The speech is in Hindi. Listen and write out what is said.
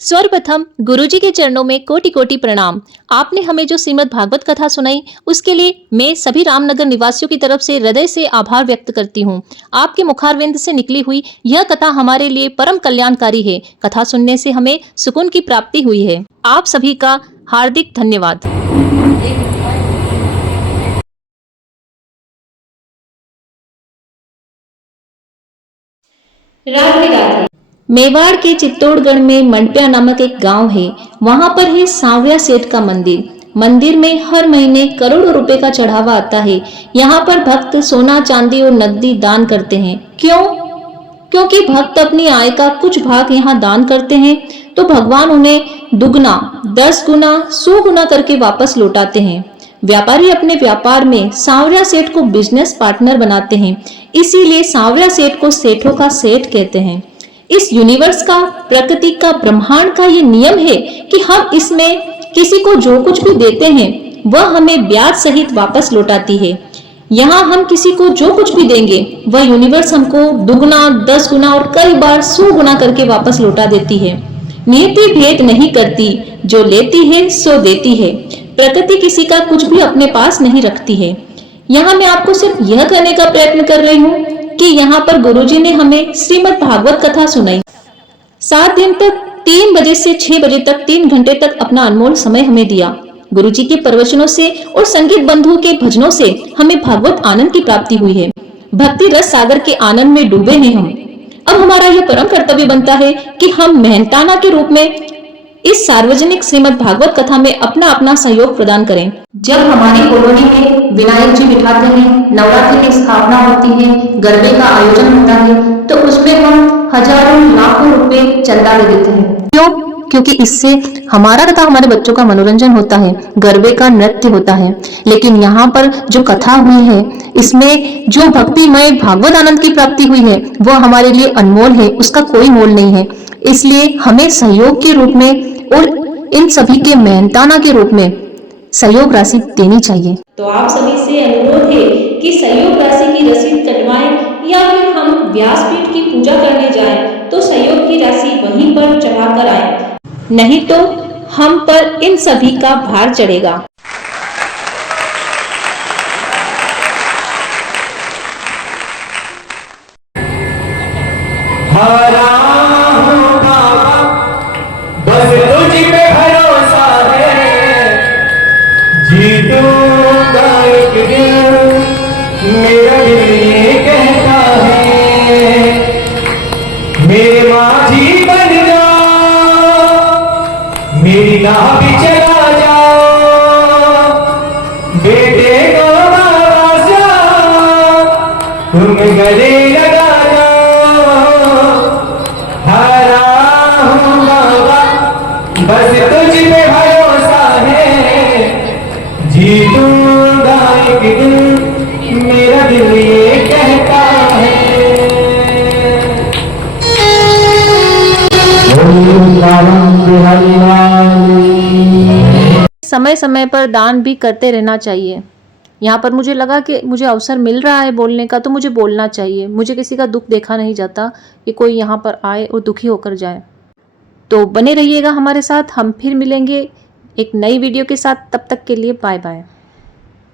सर्वप्रथम गुरुजी के चरणों में कोटि कोटि प्रणाम। आपने हमें जो श्रीमद् भागवत कथा सुनाई उसके लिए मैं सभी रामनगर निवासियों की तरफ से हृदय से आभार व्यक्त करती हूँ। आपके मुखारविंद से निकली हुई यह कथा हमारे लिए परम कल्याणकारी है। कथा सुनने से हमें सुकून की प्राप्ति हुई है। आप सभी का हार्दिक धन्यवाद। राधे राधे। मेवाड़ के चित्तौड़गढ़ में मंडपिया नामक एक गांव है। वहां पर है सांवरिया सेठ का मंदिर। मंदिर में हर महीने करोड़ों रुपए का चढ़ावा आता है। यहाँ पर भक्त सोना चांदी और नकदी दान करते हैं। क्यों? क्योंकि भक्त अपनी आय का कुछ भाग यहाँ दान करते हैं तो भगवान उन्हें दुगना, 10 गुना, 100 गुना करके वापस लौटाते हैं। व्यापारी अपने व्यापार में सांवरिया सेठ को बिजनेस पार्टनर बनाते हैं, इसीलिए सांवरिया सेठ को सेठों का सेठ कहते हैं। इस यूनिवर्स का, प्रकृति का, ब्रह्मांड का ये नियम है कि हम इसमें किसी को जो कुछ भी देते हैं वह हमें ब्याज सहित वापस लौटाती है। यहाँ हम किसी को जो कुछ भी देंगे वह यूनिवर्स हमको दुगना, 10 गुना और कई बार 100 गुना करके वापस लौटा देती है। नियति भेद नहीं करती, जो लेती है सो देती है। प्रकृति किसी का कुछ भी अपने पास नहीं रखती है। यहाँ मैं आपको सिर्फ यह कहने का प्रयत्न कर रही हूँ कि यहाँ पर गुरुजी ने हमें श्रीमद् भागवत कथा सुनाई। 7 दिन तक 3 बजे से 6 बजे तक 3 घंटे तक अपना अनमोल समय हमें दिया। गुरुजी के प्रवचनों से और संगीत बंधुओं के भजनों से हमें भागवत आनंद की प्राप्ति हुई है। भक्ति रस सागर के आनंद में डूबे हैं हम। अब हमारा यह परम कर्तव्य बनता है कि हम मेहनताना के रूप में इस सार्वजनिक श्रीमद् भागवत कथा में अपना अपना सहयोग प्रदान करें। जब हमारी कॉलोनी में विनायक जी बिठाते हैं, नवरात्रि की स्थापना होती है, गरबे का आयोजन होता है, तो उसमें हम हजारों लाखों रुपए चंदा दे देते हैं। क्यों? क्योंकि इससे हमारा तथा हमारे बच्चों का मनोरंजन होता है, गरबे का नृत्य होता है। लेकिन यहाँ पर जो कथा हुई है, इसमें जो भक्तिमय भागवत आनंद की प्राप्ति हुई है वह हमारे लिए अनमोल है, उसका कोई मोल नहीं है। इसलिए हमें सहयोग के रूप में और इन सभी के मेहनताना के रूप में सहयोग राशि देनी चाहिए। तो आप सभी से अनुरोध है कि सहयोग राशि की रसीद कटवाएं या फिर हम व्यासपीठ की पूजा करने जाएं तो सहयोग की राशि वहीं पर चढ़ाकर आए, नहीं तो हम पर इन सभी का भार चढ़ेगा। मेरा दिल ये कहता है मेरे माझी बन जाओ, मेरी राह भी चला जाओ, बेटे को आवाज तुम गले लगा जाओ। हरा हूँ बाबा बस तुझ पे भरोसा है, जीतूंगा एक दिन मेरा दिल ये कहता है। समय समय पर दान भी करते रहना चाहिए। यहाँ पर मुझे लगा कि मुझे अवसर मिल रहा है बोलने का तो मुझे बोलना चाहिए। मुझे किसी का दुख देखा नहीं जाता कि कोई यहाँ पर आए और दुखी होकर जाए। तो बने रहिएगा हमारे साथ, हम फिर मिलेंगे एक नई वीडियो के साथ। तब तक के लिए बाय बाय।